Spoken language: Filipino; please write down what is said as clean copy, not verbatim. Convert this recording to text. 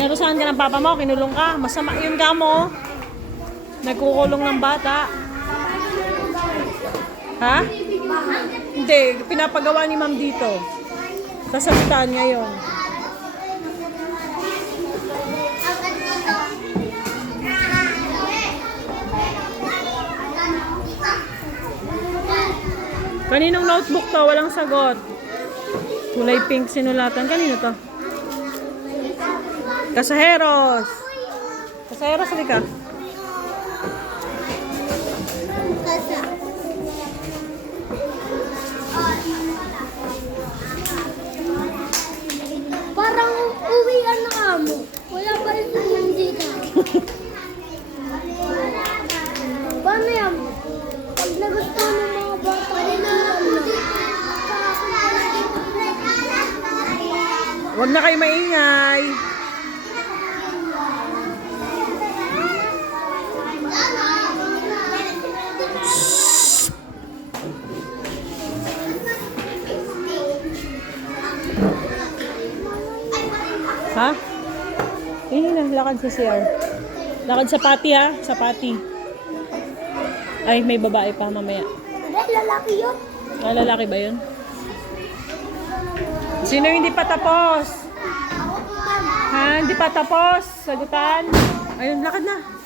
Narusahan ka ng papa mo, kinulong ka. Masama yun ka mo. Nagkukulong ng bata. Ha? Hindi, pinapagawa ni ma'am dito. Sasabitan ngayon. Kaninong notebook to? Walang sagot. Kulay pink sinulatan. Kanino to? Kasaheros. Kasaheros, halika. Parang uwian na kamo. Wala pa rin naman dito. Paano yan? Pag nagustuhan ng mga bata, Huwag na kayo maingay. Ha? Hindi na, lakad sa CR. Lakad sa pati ha, sa pati. Ay, may babae pa mamaya. lalaki yun. Ah, lalaki ba yun? Sino hindi pa tapos? Ha? Hindi pa tapos? Sagutan? Ayun, lakad na.